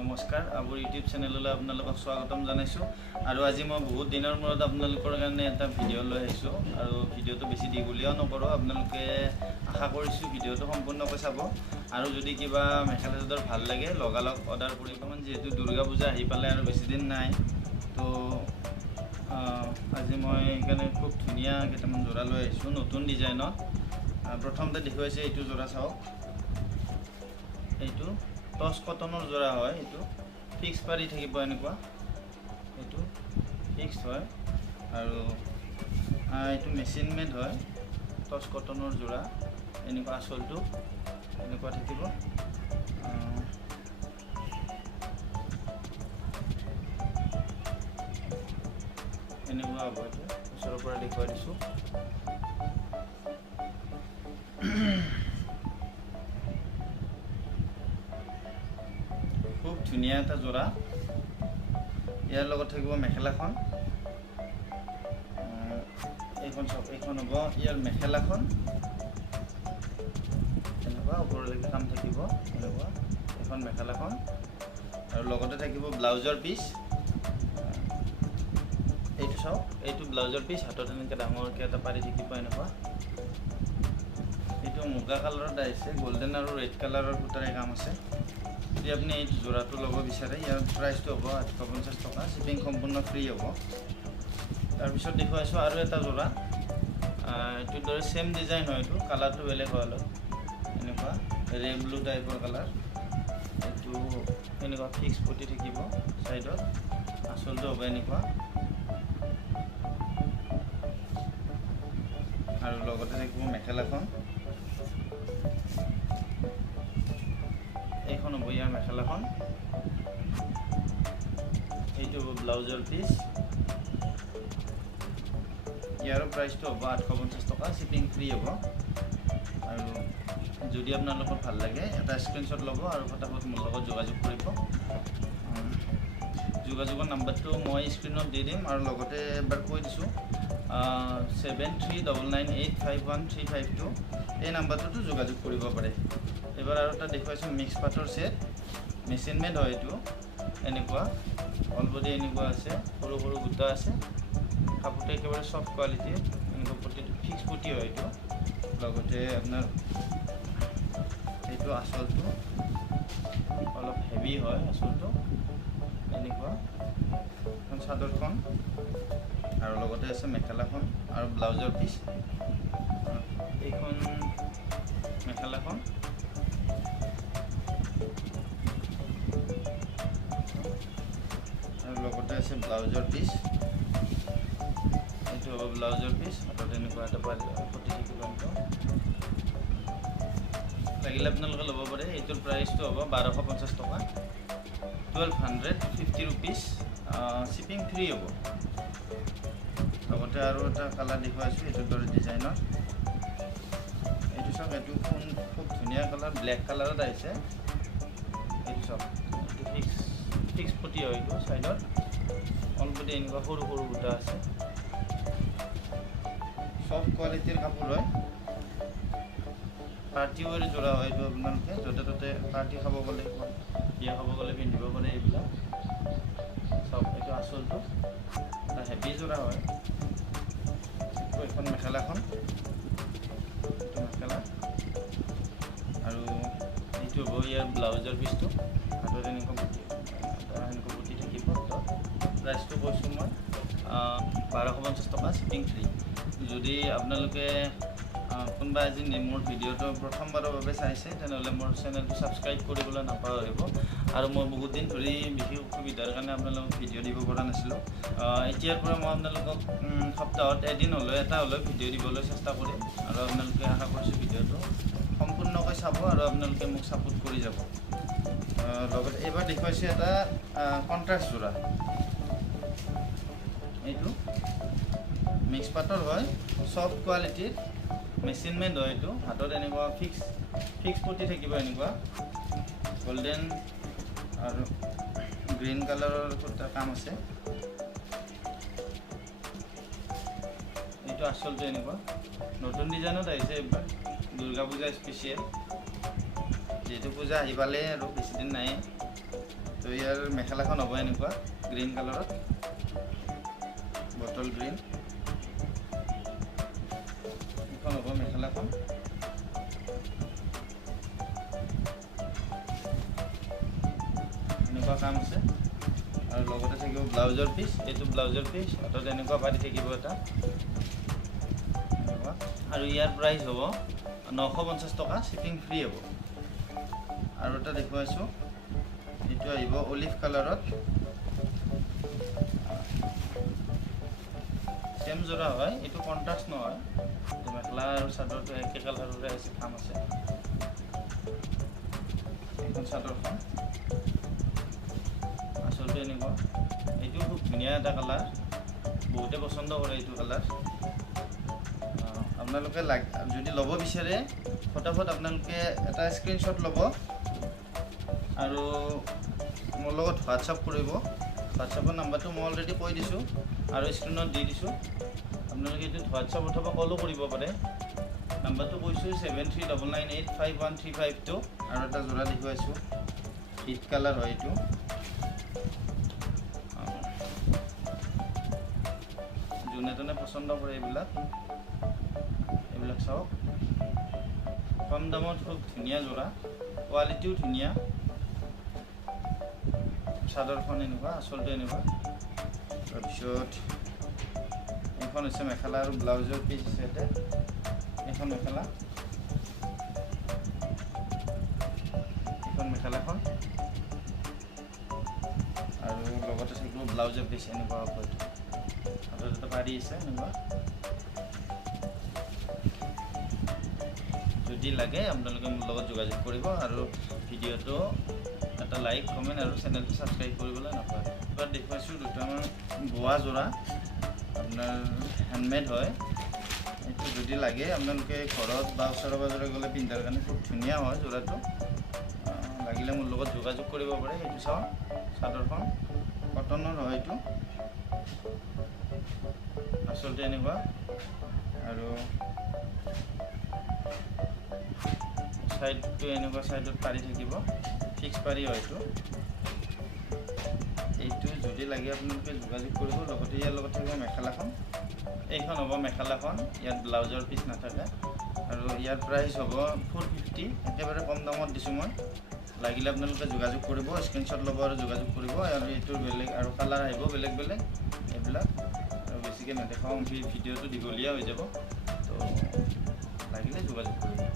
নমস্কাৰ আবুৰ ইউটিউব চেনেললৈ আপোনালোকক স্বাগতম জনাইছোঁ আৰু আজি মই বহুত দিনৰ মূৰত আপোনালোকৰ কাৰণে এটা ভিডিঅ' লৈ আহিছোঁ আৰু ভিডিঅ'টো বেছি দীঘলীয়াও নকৰোঁ। আপোনালোকে আশা কৰিছোঁ ভিডিঅ'টো সম্পূৰ্ণকৈ চাব আৰু যদি কিবা মেখেলা চাদৰ ভাল লাগে লগালগ অৰ্ডাৰ কৰিব। যিহেতু দুৰ্গা পূজা আহি পালে আৰু বেছি দিন নাই, তো আজি মই সেইকাৰণে খুব ধুনীয়া কেইটামান যোৰা লৈ আহিছোঁ নতুন ডিজাইনত। প্ৰথমতে দেখুৱাইছে এইটো যোৰা চাওক, এইটো টচ কটনৰ যোৰা হয়, এইটো ফিক্স পাৰি থাকিব এনেকুৱা, এইটো ফিক্স হয় আৰু এইটো মেচিন মেড হয়। টচ কটনৰ যোৰা এনেকুৱা আঁচলটো এনেকুৱা থাকিব। এনেকুৱা হ'ব, এইটো ওচৰৰ পৰা দেখুৱাই দিছোঁ। খুব ধুনীয়া এটা যোৰা। ইয়াৰ লগত থাকিব মেখেলাখন, এইখন চাওক, এইখন হ'ব ইয়াৰ মেখেলাখন, এনেকুৱা ওপৰলৈকে কাম থাকিব এনেকুৱা, এইখন মেখেলাখন আৰু লগতে থাকিব ব্লাউজৰ পিচ। এইটো চাওক, এইটো ব্লাউজৰ পিচ, হাতত এনেকৈ ডাঙৰকৈ এটা পাৰি থাকিব এনেকুৱা। এইটো মুগা কালাৰত আহিছে, গল্ডেন আৰু ৰেড কালাৰৰ সূতাৰে কাম আছে। যদি আপুনি এই যোৰাটো ল'ব বিচাৰে ইয়াৰ প্ৰাইচটো হ'ব 850 টকা, শ্বিপিং সম্পূৰ্ণ ফ্ৰী হ'ব। তাৰপিছত দেখুৱাইছোঁ আৰু এটা যোৰা, এইটোৰ দৰে ছেম ডিজাইন হয়, এইটো কালাৰটো বেলেগ হয় অলপ, এনেকুৱা ৰেড ব্লু টাইপৰ কালাৰ। এইটো এনেকুৱা ফিক্স পটি থাকিব ছাইডত, আঁচলটো হ'ব এনেকুৱা আৰু লগতে থাকিব মেখেলাখন। এইখন হ'ব ইয়াৰ মেখেলাখন, এইটো হ'ব ব্লাউজৰ পিচ। ইয়াৰো প্ৰাইচটো হ'ব 850 টকা, শ্বিপিং ফ্ৰী হ'ব। আৰু যদি আপোনালোকৰ ভাল লাগে এটা স্ক্ৰীনশ্বট ল'ব আৰু ফটাফট মোৰ লগত যোগাযোগ কৰিব। যোগাযোগৰ নাম্বাৰটো মই স্ক্ৰীণত দি দিম আৰু লগতে এবাৰ কৈ দিছোঁ 7399851352 এই নাম্বাৰটোতো যোগাযোগ কৰিব পাৰে। এবাৰ আৰু এটা দেখুৱাইছোঁ মিক্স পাটৰ ছেট, মেচিন মেড হয় এইটো। এনেকুৱা অলবডি এনেকুৱা আছে, সৰু সৰু বুটা আছে, কাপোৰটো একেবাৰে চফ্ট কোৱালিটিৰ, এনেকুৱা পটিটো ফিক্স পটি হয় এইটো। লগতে আপোনাৰ এইটো আঁচলটো অলপ হেভি হয়, আঁচলটো এনেকুৱা। চাদৰখন আৰু লগতে আছে মেখেলাখন আৰু ব্লাউজৰ পিচ। এইখন মেখেলাখন আৰু লগতে আছে ব্লাউজৰ পিচ। এইটো হ'ব ব্লাউজৰ পিচ, হাতত এনেকুৱা এটা পটি থাকিব এনেকুৱা। লাগিলে আপোনালোকে ল'ব পাৰে। এইটোৰ প্ৰাইচটো হ'ব 1250 টকা, 1250 ৰুপিজ, শ্বিপিং ফ্ৰী হ'ব। লগতে আৰু এটা কালাৰ দেখুৱাইছোঁ এইটোৰ দৰে ডিজাইনৰ। এইটো চাওক, এইটো খুব ধুনীয়া কালাৰ, ব্লেক কালাৰত আহিছে। এইটো চাওক, এইটো ফিক্স পটি হয়, এইটো ছাইডত অলপতে এনেকুৱা সৰু সৰু বুটা আছে। চফ্ট কোৱালিটিৰ কাপোৰ হয়, পাৰ্টি ৱেৰ যোৰা হয় এইটো। আপোনালোকে য'তে ত'তে পাৰ্টি খাব গ'লে, বিয়া খাব গ'লে পিন্ধিব পাৰে এইবিলাক। চাওক, এইটো আঁচলটো এটা হেভি যোৰা হয়। এইখন মেখেলাখন, এইটো মেখেলা আৰু এইটো হ'ব ইয়াৰ ব্লাউজৰ পিচটো। হাতত এনেকুৱা বুটি থাকিব। প্ৰাইচটো কৈছোঁ মই 1250 টকা, শ্বিপিং ফ্ৰী। যদি আপোনালোকে কোনোবা আজি মোৰ ভিডিঅ'টো প্ৰথমবাৰৰ বাবে চাইছে তেনেহ'লে মোৰ চেনেলটো ছাবস্ক্ৰাইব কৰিবলৈ নাপাহৰিব। আৰু মই বহুত দিন ধৰি বিশেষ অসুবিধাৰ কাৰণে আপোনালোকক ভিডিঅ' দিব পৰা নাছিলোঁ। এতিয়াৰ পৰা মই আপোনালোকক সপ্তাহত এদিন হ'লেও এটা হ'লেও ভিডিঅ' দিবলৈ চেষ্টা কৰিম আৰু আপোনালোকে আশা কৰিছোঁ ভিডিঅ'টো সম্পূৰ্ণকৈ চাব আৰু আপোনালোকে মোক ছাপোৰ্ট কৰি যাব। লগতে এইবাৰ দেখুৱাইছোঁ এটা কণ্ট্ৰাষ্ট যোৰা। এইটো মিক্স পাটৰ হয়, চফ্ট কোৱালিটিৰ, মেচিন মেড হয় এইটো। হাতত এনেকুৱা ফিক্স পটি থাকিব, এনেকুৱা গল্ডেন আৰু গ্ৰীণ কালাৰৰ কাম আছে। এইটো আঁচলটো এনেকুৱা নতুন ডিজাইনত আহিছে এইবাৰ, দুৰ্গা পূজা স্পেচিয়েল। যিহেতু পূজা আহি পালে আৰু বেছি দিন নাই, তো ইয়াৰ মেখেলাখন হ'ব এনেকুৱা গ্ৰীণ কালাৰত, বটল গ্ৰীণ। এইখন হ'ব মেখেলাখন। এনেকুৱা কাম আছে আৰু লগতে থাকিব ব্লাউজৰ পিচ। এইটো ব্লাউজৰ পিচ, হাতত এনেকুৱা পাৰি থাকিব এটা এনেকুৱা। আৰু ইয়াৰ প্ৰাইচ হ'ব 950 টকা, শ্বিপিং ফ্ৰী হ'ব। আৰু এটা দেখুৱাইছোঁ, এইটো আহিব অলিভ কালাৰত, চেম যোৰা হয়, এইটো কণ্ট্ৰাষ্ট নহয়। মেখেলা আৰু চাদৰটো একে কালাৰৰে আছে, কাম আছে। এইখন চাদৰখন আচলতে এনেকুৱা। এইটো খুব ধুনীয়া এটা কালাৰ, বহুতে পচন্দ কৰে এইটো কালাৰ। আপোনালোকে যদি ল'ব বিচাৰে ফটাফট আপোনালোকে এটা স্ক্ৰীনশ্বট ল'ব আৰু মোৰ লগত হোৱাটছআপ কৰিব। হোৱাটছআপৰ নাম্বাৰটো মই অলৰেডি কৈ দিছোঁ আৰু স্ক্ৰীণত দি দিছোঁ। আপোনালোকে এইটোত হোৱাটছআপ অথবা কলো কৰিব পাৰে। নাম্বাৰটো কৈছোঁ 7399851352। আৰু এটা যোৰা দেখুৱাইছোঁ, হিট কালাৰ হয় এইটো। যোনে তোনে পচন্দ কৰে এইবিলাক চাওক। কম দামত খুব ধুনীয়া যোৰা, কোৱালিটিও ধুনীয়া। চাদৰখন এনেকুৱা, আচলতে এনেকুৱা। তাৰপিছত এইখন হৈছে মেখেলা আৰু ব্লাউজৰ পিচ আছে ইয়াতে। এইখন মেখেলা, এইখন মেখেলাখন আৰু লগতে থাকিব ব্লাউজৰ পিচ এনেকুৱা হ'ব। হাতত এটা পাৰি আছে এনেকুৱা। যদি লাগে আপোনালোকে মোৰ লগত যোগাযোগ কৰিব আৰু ভিডিঅ'টো এটা লাইক, কমেণ্ট আৰু চেনেলটো ছাবস্ক্ৰাইব কৰিবলৈ নাপাহৰিব। এবাৰ দেখুৱাইছোঁ দুটামান বোৱা যোৰা, আপোনাৰ হেণ্ডমেড হয়। এইটো যদি লাগে আপোনালোকে ঘৰত বা ওচৰে পাজৰে গ'লে পিন্ধাৰ কাৰণে খুব ধুনীয়া হয় যোৰাটো। লাগিলে মোৰ লগত যোগাযোগ কৰিব পাৰে। এইটো চাওঁ, চাদৰখন কটনৰ হয় এইটো, আচলতে এনেকুৱা। আৰু ছাইডটো এনেকুৱা, ছাইডত পাৰি থাকিব, ফিক্স পাৰি হয় এইটো। এইটো যদি লাগে আপোনালোকে যোগাযোগ কৰিব। লগতে ইয়াৰ লগত থাকিব মেখেলাখন। এইখন হ'ব মেখেলাখন, ইয়াত ব্লাউজৰ পিচ নাথাকে আৰু ইয়াৰ প্ৰাইচ হ'ব 450। একেবাৰে কম দামত দিছোঁ মই। লাগিলে আপোনালোকে যোগাযোগ কৰিব, স্ক্ৰীনশ্বট ল'ব আৰু যোগাযোগ কৰিব। আৰু এইটোৰ বেলেগ আৰু কালাৰ আহিব বেলেগ বেলেগ এইবিলাক। আৰু বেছিকৈ নেদেখাওঁ, ভিডিঅ'টো দীঘলীয়া হৈ যাব, তো লাগিলে যোগাযোগ কৰিব।